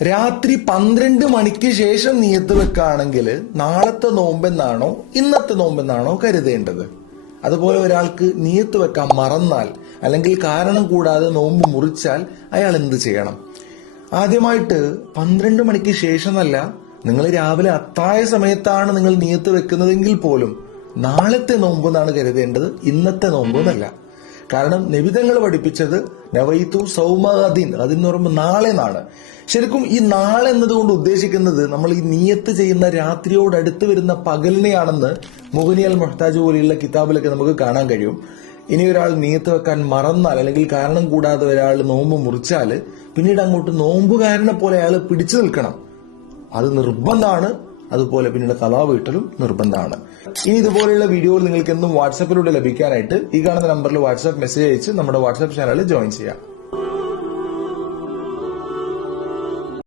രാത്രി 12 മണിക്ക് ശേഷം നിയത്ത് വെക്കുകയാണെങ്കിൽ നാളത്തെ നോമ്പെന്നാണോ ഇന്നത്തെ നോമ്പെന്നാണോ കരുതേണ്ടത്? അതുപോലെ ഒരാൾക്ക് നിയത്ത് വെക്കാൻ മറന്നാൽ അല്ലെങ്കിൽ കാരണം കൂടാതെ നോമ്പ് മുറിച്ചാൽ അയാൾ എന്ത് ചെയ്യണം? ആദ്യമായിട്ട് 12 മണിക്ക് ശേഷമല്ല, നിങ്ങൾ രാവിലെ അത്തായ സമയത്താണ് നിങ്ങൾ നിയത്ത് വെക്കുന്നതെങ്കിൽ പോലും നാളത്തെ നോമ്പ് എന്നാണ് കരുതേണ്ടത്, ഇന്നത്തെ നോമ്പ് എന്നല്ല. കാരണം നബിതങ്ങൾ പഠിപ്പിച്ചത് നവൈത്തു സൗമഅദിൻ, അതെന്ന് പറയുമ്പോൾ നാളെ എന്നാണ്. ശരിക്കും ഈ നാളെ എന്നതുകൊണ്ട് ഉദ്ദേശിക്കുന്നത് നമ്മൾ ഈ നിയത്ത് ചെയ്യുന്ന രാത്രിയോട് അടുത്ത് വരുന്ന പകലിനെയാണെന്ന് മുഗ്നി അൽ മുഹ്താജ് പോലെയുള്ള കിതാബിലൊക്കെ നമുക്ക് കാണാൻ കഴിയും. ഇനി ഒരാൾ നിയത്ത് വെക്കാൻ മറന്നാൽ അല്ലെങ്കിൽ കാരണം കൂടാതെ ഒരാൾ നോമ്പ് മുറിച്ചാൽ പിന്നീട് അങ്ങോട്ട് നോമ്പുകാരനെ പോലെ അയാൾ പിടിച്ചു നിൽക്കണം. അത് നിർബന്ധമാണ്. അതുപോലെ പിന്നീട് ഖളാ വീട്ടലും നിർബന്ധമാണ്. ഇനി ഇതുപോലെയുള്ള വീഡിയോകൾ നിങ്ങൾക്ക് എന്നും വാട്സാപ്പിലൂടെ ലഭിക്കാനായിട്ട് ഈ കാണുന്ന നമ്പറിൽ വാട്സാപ്പ് മെസ്സേജ് അയച്ച് നമ്മുടെ വാട്സാപ്പ് ചാനലിൽ ജോയിൻ ചെയ്യാം.